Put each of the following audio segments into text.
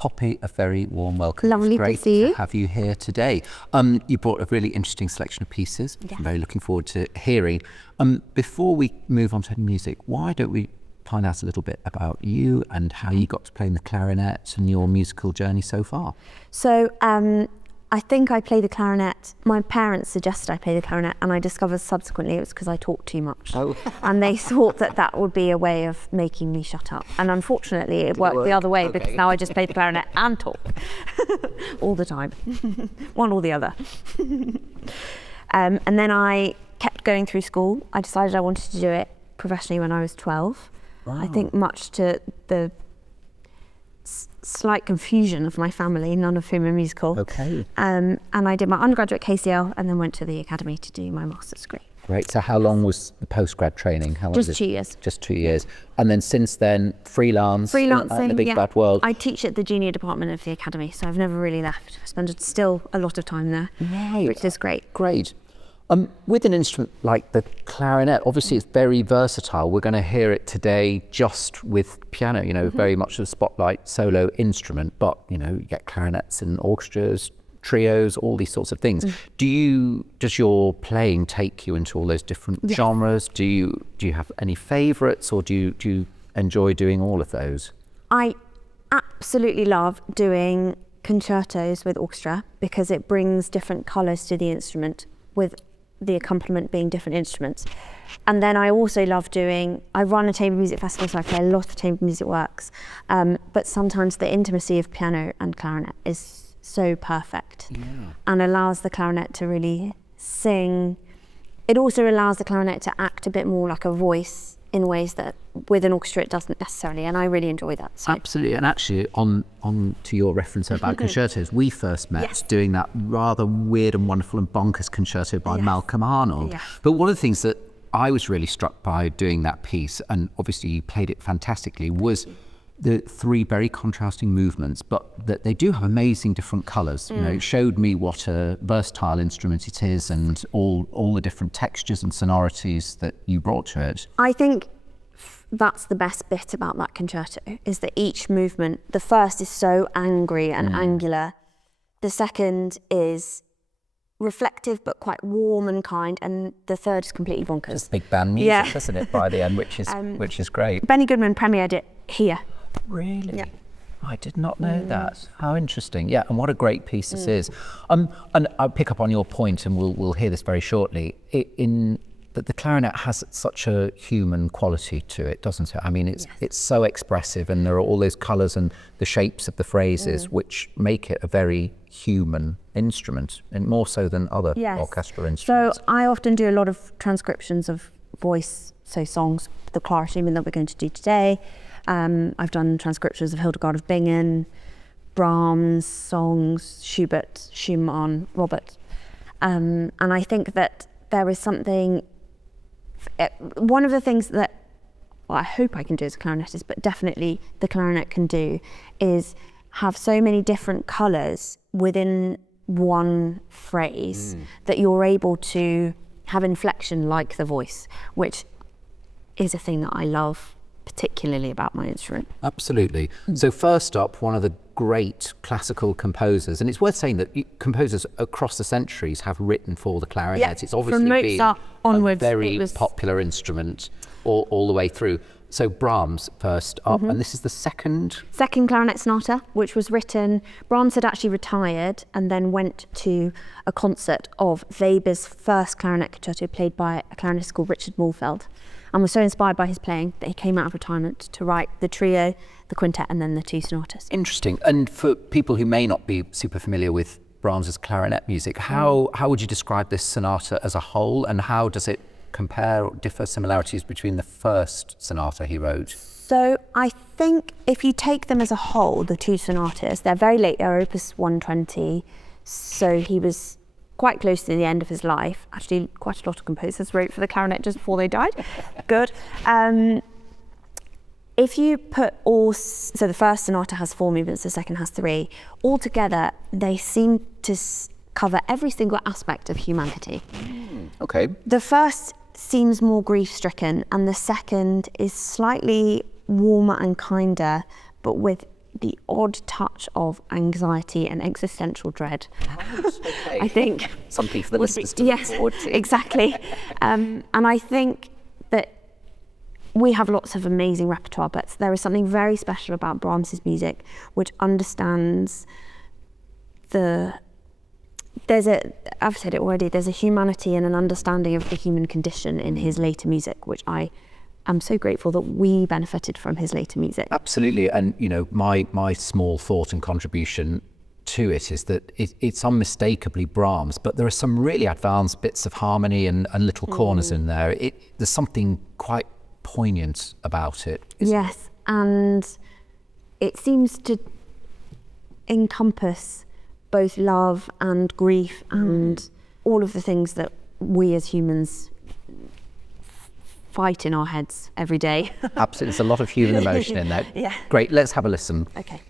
Poppy, a very warm welcome. Lovely it's great to see you. To have you here today. You brought a really interesting selection of pieces, which I'm very looking forward to hearing. Before we move on to music, why don't we find out a little bit about you and how you got to playing the clarinet and your musical journey so far? So I think I play the clarinet. My parents suggested I play the clarinet, and I discovered subsequently it was because I talked too much. Oh. And they thought that that would be a way of making me shut up. And unfortunately, it worked the other way, because now I just play the clarinet and talk all the time, one or the other. And then I kept going through school. I decided I wanted to do it professionally when I was 12. Wow. I think much to the slight confusion of my family, none of whom are musical. Okay. And I did my undergraduate KCL and then went to the academy to do my master's degree. Great. So how long was the postgrad training? How long Just 2 years. Just 2 years. And then since then, freelancing in the big bad world. I teach at the junior department of the academy, so I've never really left. I spend still a lot of time there, which is great. Great. With an instrument like the clarinet, obviously it's very versatile. We're going to hear it today just with piano, very much a spotlight solo instrument, but, you get clarinets in orchestras, trios, all these sorts of things. Does your playing take you into all those different genres? Do you have any favourites, or do you enjoy doing all of those? I absolutely love doing concertos with orchestra because it brings different colours to the instrument, with the accompaniment being different instruments. And then I also love I run a chamber music festival, so I play a lot of chamber music works, but sometimes the intimacy of piano and clarinet is so perfect and allows the clarinet to really sing. It also allows the clarinet to act a bit more like a voice in ways that with an orchestra it doesn't necessarily, and I really enjoy that. So. Absolutely. And actually on to your reference about concertos, we first met doing that rather weird and wonderful and bonkers concerto by Malcolm Arnold. But one of the things that I was really struck by doing that piece, and obviously you played it fantastically, was the three very contrasting movements, but that they do have amazing different colours. It showed me what a versatile instrument it is, and all the different textures and sonorities that you brought to it. I think that's the best bit about that concerto, is that each movement, the first is so angry and angular, the second is reflective but quite warm and kind, and the third is completely bonkers. Just big band music, isn't it, by the end, which is great. Benny Goodman premiered it here. Really? Yeah. I did not know that. How interesting. Yeah, and what a great piece this is. And I'll pick up on your point, and we'll hear this very shortly, in that the clarinet has such a human quality to it, doesn't it? I mean, it's so expressive, and there are all those colours and the shapes of the phrases which make it a very human instrument, and more so than other orchestral instruments. So I often do a lot of transcriptions of voice, so songs, the Clara Schumann that we're going to do today. I've done transcriptions of Hildegard of Bingen, Brahms songs, Schubert, Schumann, Robert. And I think that there is something, one of the things that, I hope I can do as a clarinetist, but definitely the clarinet can do, is have so many different colours within one phrase that you're able to have inflection like the voice, which is a thing that I love particularly about my instrument. Absolutely. So first up, one of the great classical composers, and it's worth saying that composers across the centuries have written for the clarinet. It's obviously been a very popular instrument all the way through. So Brahms first up, and this is the second clarinet sonata, which was written, Brahms had actually retired and then went to a concert of Weber's first clarinet concerto played by a clarinetist called Richard Moorfeld, and was so inspired by his playing that he came out of retirement to write the trio, the quintet, and then the two sonatas. Interesting. And for people who may not be super familiar with Brahms's clarinet music, how would you describe this sonata as a whole, and how does it compare or differ similarities between the first sonata he wrote? So I think if you take them as a whole, the two sonatas, they're very late, they're opus 120, so he was quite close to the end of his life. Actually, quite a lot of composers wrote for the clarinet just before they died. Good. If you put so the first sonata has 4 movements, the second has 3. Altogether, they seem to cover every single aspect of humanity. Okay. The first seems more grief-stricken, and the second is slightly warmer and kinder, but with the odd touch of anxiety and existential dread. Okay. I think something for the listeners to look forward to. Exactly. And I think that we have lots of amazing repertoire, but there is something very special about Brahms's music, which understands I've said it already, there's a humanity and an understanding of the human condition in his later music, which I am so grateful that we benefited from his later music. Absolutely. And, you know, my small thought and contribution to it is that it's unmistakably Brahms, but there are some really advanced bits of harmony and little corners in there. There's something quite poignant about it. Yes, and it seems to encompass both love and grief and all of the things that we as humans fight in our heads every day. Absolutely, there's a lot of human emotion in there. Yeah. Great, let's have a listen. Okay.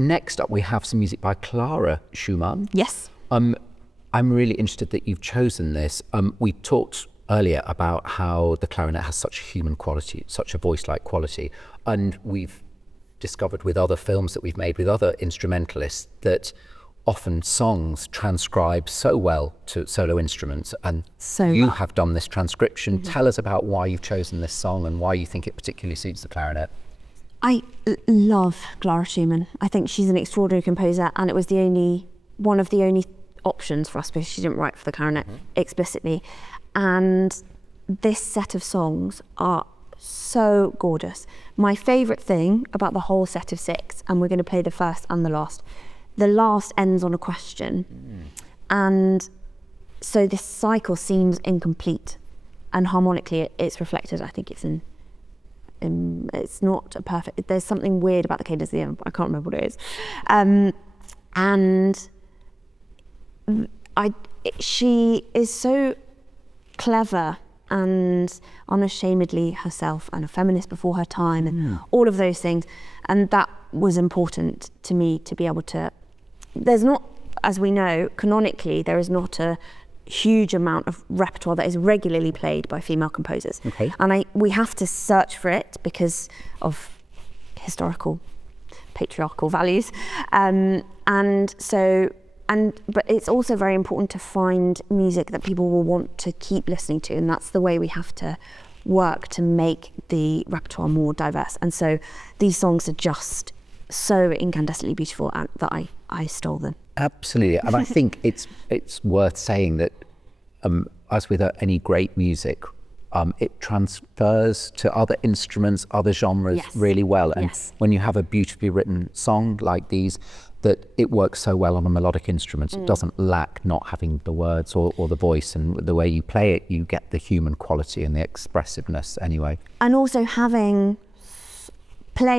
Next up, we have some music by Clara Schumann. Yes. I'm really interested that you've chosen this. We talked earlier about how the clarinet has such a human quality, such a voice-like quality, and we've discovered with other films that we've made with other instrumentalists that often songs transcribe so well to solo instruments, and you have done this transcription. Tell us about why you've chosen this song and why you think it particularly suits the clarinet. I love Clara Schumann. I think she's an extraordinary composer, and it was one of the only options for us because she didn't write for the clarinet explicitly. And this set of songs are so gorgeous. My favourite thing about the whole set of 6, and we're going to play the first and the last ends on a question. And so this cycle seems incomplete, and harmonically it's reflected. I think it's not a perfect, there's something weird about the cadence at the end. I can't remember what it is. And she is so clever and unashamedly herself, and a feminist before her time, and all of those things. And that was important to me to be able to, there's not, as we know, canonically, there is not a huge amount of repertoire that is regularly played by female composers. Okay. And we have to search for it because of historical, patriarchal values. But it's also very important to find music that people will want to keep listening to, and that's the way we have to work to make the repertoire more diverse. And so these songs are just so incandescently beautiful that I stole them. Absolutely, and I think it's worth saying that as with any great music, it transfers to other instruments, other genres really well. And when you have a beautifully written song like these, that it works so well on a melodic instrument, it doesn't lack not having the words or the voice, and the way you play it, you get the human quality and the expressiveness anyway. And also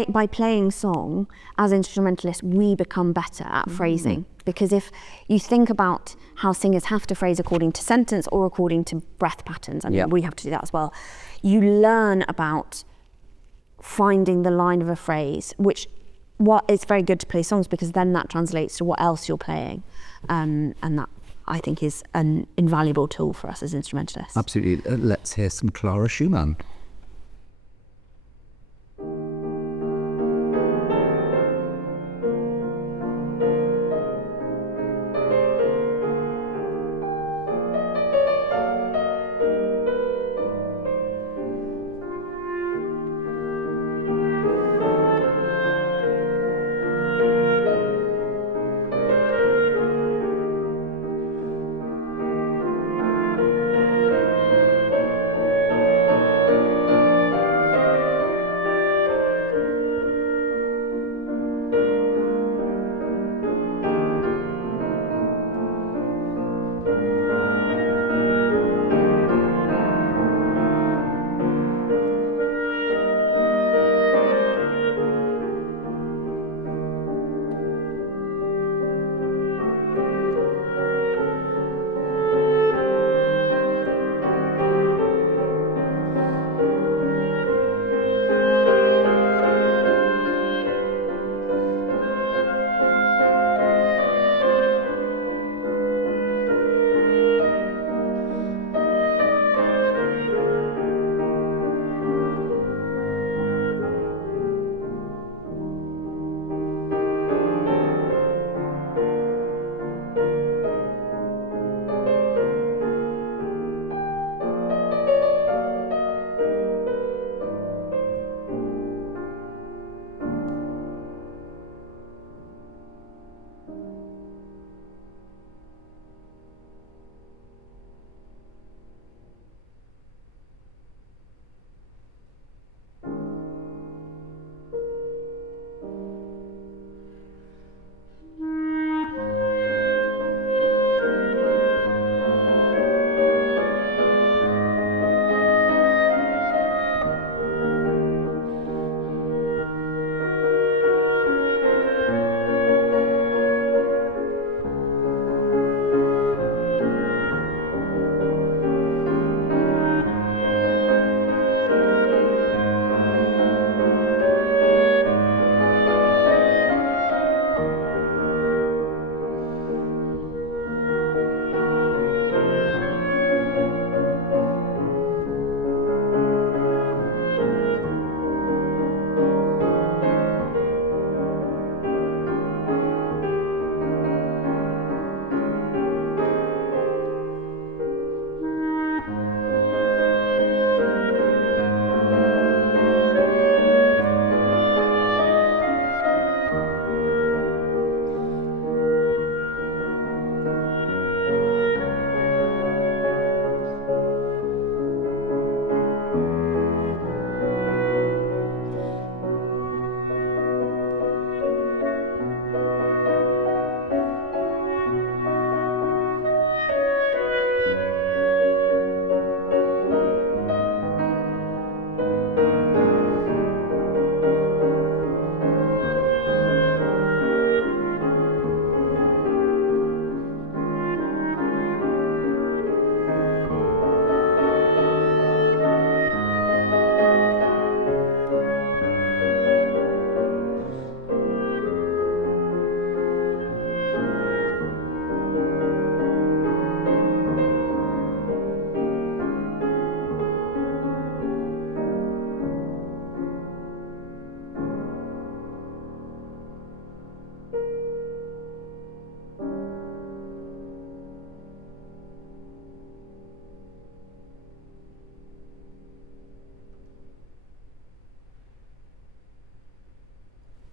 by playing song, as instrumentalists, we become better at phrasing. Because if you think about how singers have to phrase according to sentence or according to breath patterns, I mean, we have to do that as well. You learn about finding the line of a phrase, it's very good to play songs because then that translates to what else you're playing. And that, I think, is an invaluable tool for us as instrumentalists. Absolutely. Let's hear some Clara Schumann.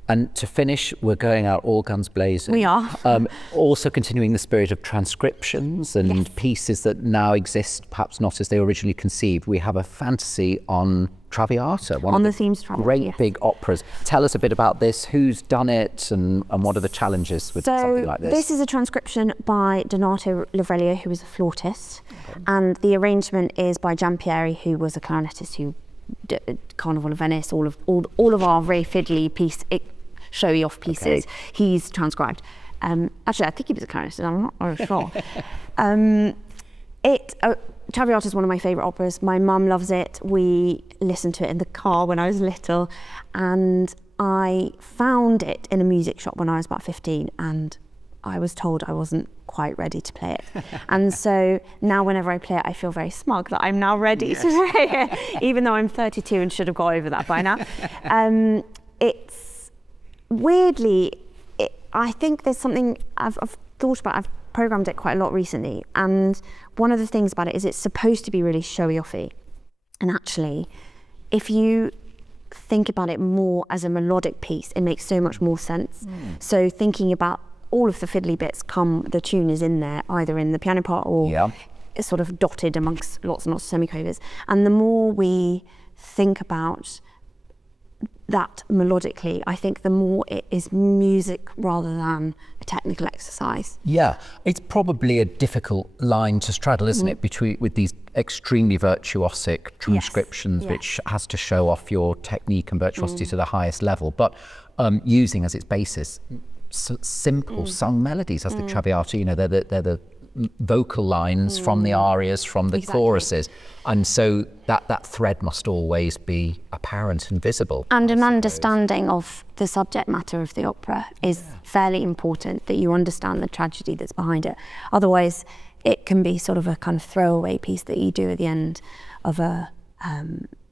And to finish, we're going out all guns blazing. We are. Also continuing the spirit of transcriptions and Yes. pieces that now exist, perhaps not as they were originally conceived. We have a fantasy on Traviata, one On of the themes Traviata, great yes. big operas. Tell us a bit about this, who's done it, and what are the challenges with something like this? This is a transcription by Donato Lavrelio, who was a flautist, and the arrangement is by Giampieri, who was a clarinettist who did Carnival of Venice, all of our very fiddly showy off pieces. Okay. He's transcribed. Actually, I think he was a clarinetist. I'm not really sure. Traviata is one of my favourite operas. My mum loves it. We listened to it in the car when I was little, and I found it in a music shop when I was about 15, and I was told I wasn't quite ready to play it. And so now whenever I play it, I feel very smug that I'm now ready to play it, even though I'm 32 and should have got over that by now. It's weirdly, I think there's something I've thought about. I've programmed it quite a lot recently, and one of the things about it is it's supposed to be really showy-offy. And actually, if you think about it more as a melodic piece, it makes so much more sense. So thinking about all of the fiddly bits the tune is in there, either in the piano part or it's sort of dotted amongst lots and lots of semiquavers. And the more we think about that melodically, I think the more it is music rather than a technical exercise. Yeah, it's probably a difficult line to straddle, isn't it, with these extremely virtuosic transcriptions, which has to show off your technique and virtuosity to the highest level, but using as its basis simple sung melodies as the Traviata. You know, they're the vocal lines from the arias, from the choruses, and so that thread must always be apparent and visible. And an understanding of the subject matter of the opera is fairly important, that you understand the tragedy that's behind it. Otherwise, it can be sort of a kind of throwaway piece that you do at the end of a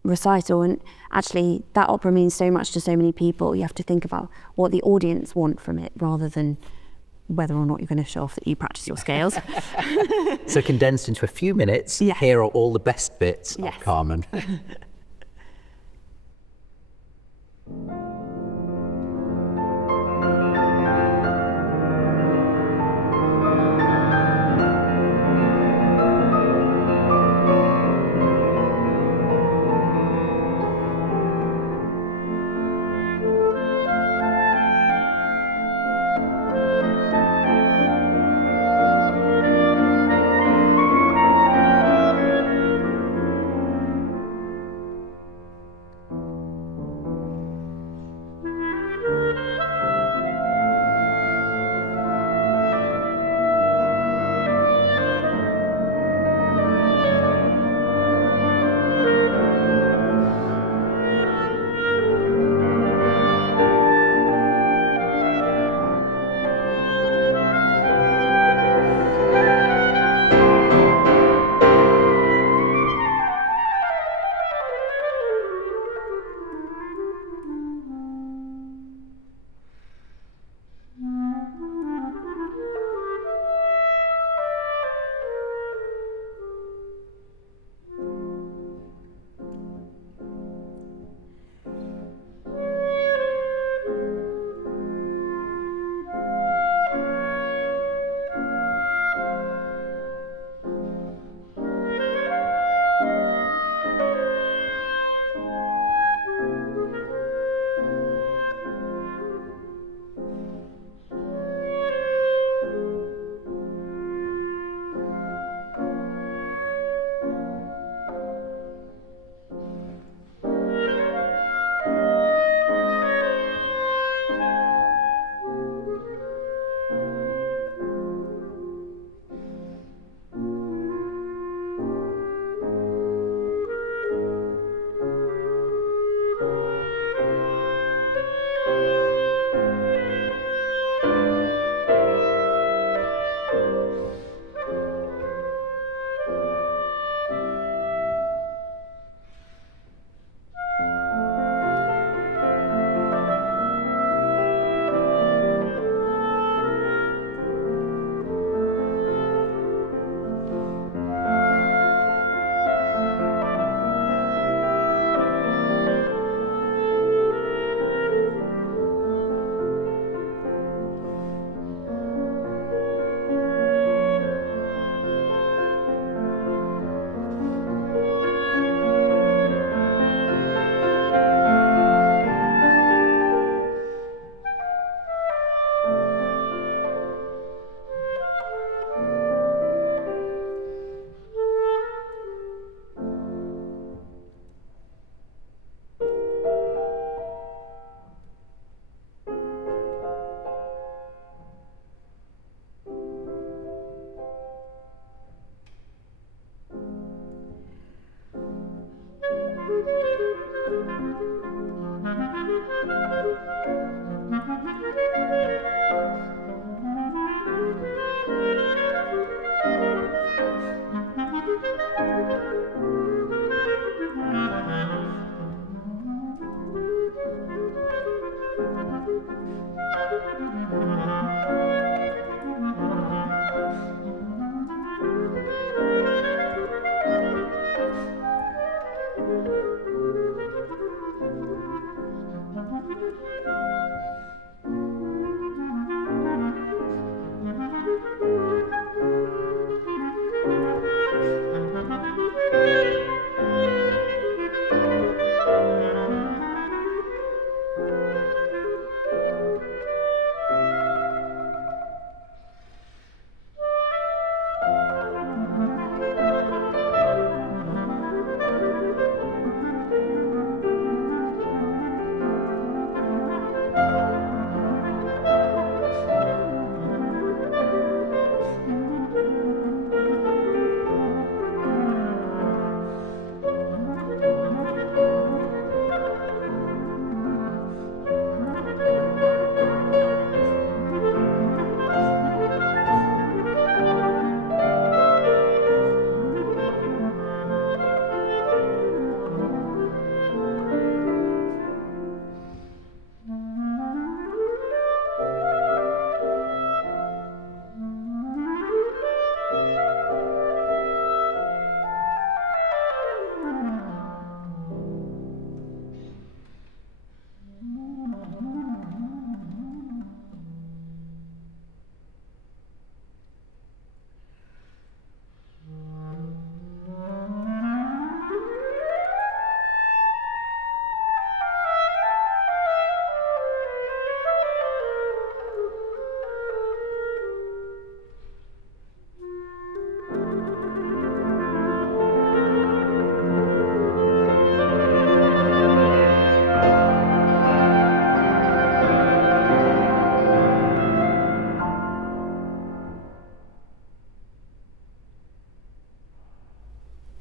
recital. And actually, that opera means so much to so many people. You have to think about what the audience want from it rather than whether or not you're going to show off that you practice your scales. So condensed into a few minutes, here are all the best bits of Carmen.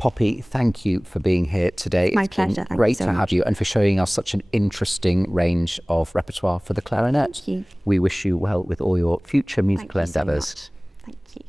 Poppy, thank you for being here today. My it's pleasure. been great Thank you so to have much. you and for showing us such an interesting range of repertoire for the clarinet. Thank you. We wish you well with all your future musical Thank you so endeavours. much. Thank you.